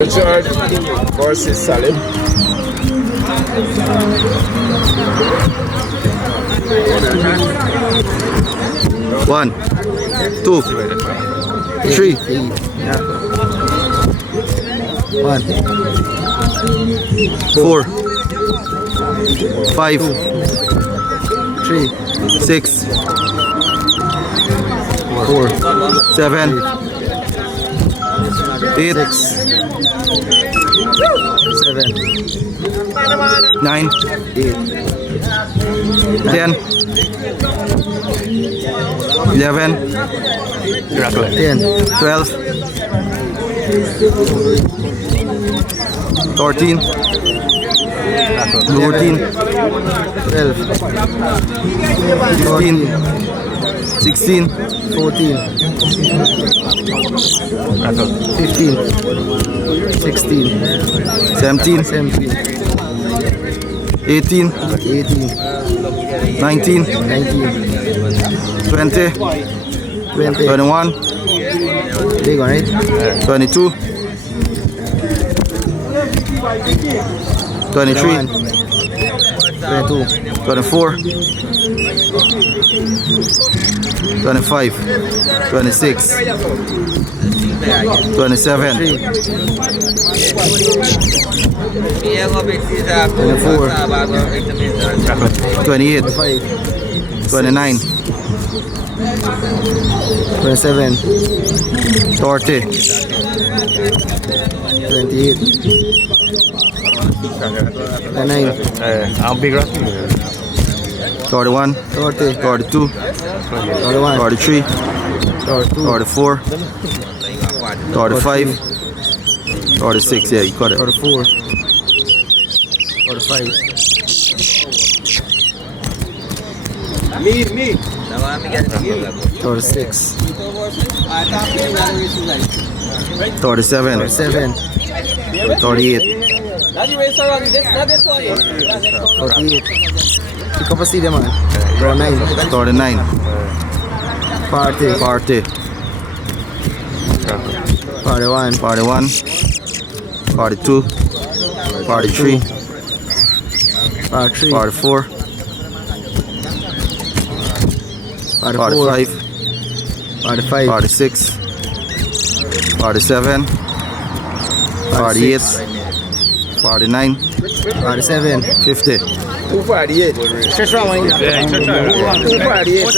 Richard versus Salim. One, two, three. One, four, five, three, six, four, seven, eight, seven, nine, 10, 11, 10, 12, 13, 14, 12, 15, 16, 14, 15, 16, 17, 18, 19, 20, 21, 22, 23, 24, 25, 26, 27, 24, 28, 29, 27, 30, 28, 29, How big are 31, 30, 32, 31, 33, 34, 35, 36, yeah, you got it. 44, 45, Me. 36, 37, 37, 38, 48. Ikaw pa sila man. Bro, 9. 39, 40, 40, 41, 41, 42, 43, 43, 44, 44, 45, 45, 46, 47, 48, 49, 47, 50. 248. 248.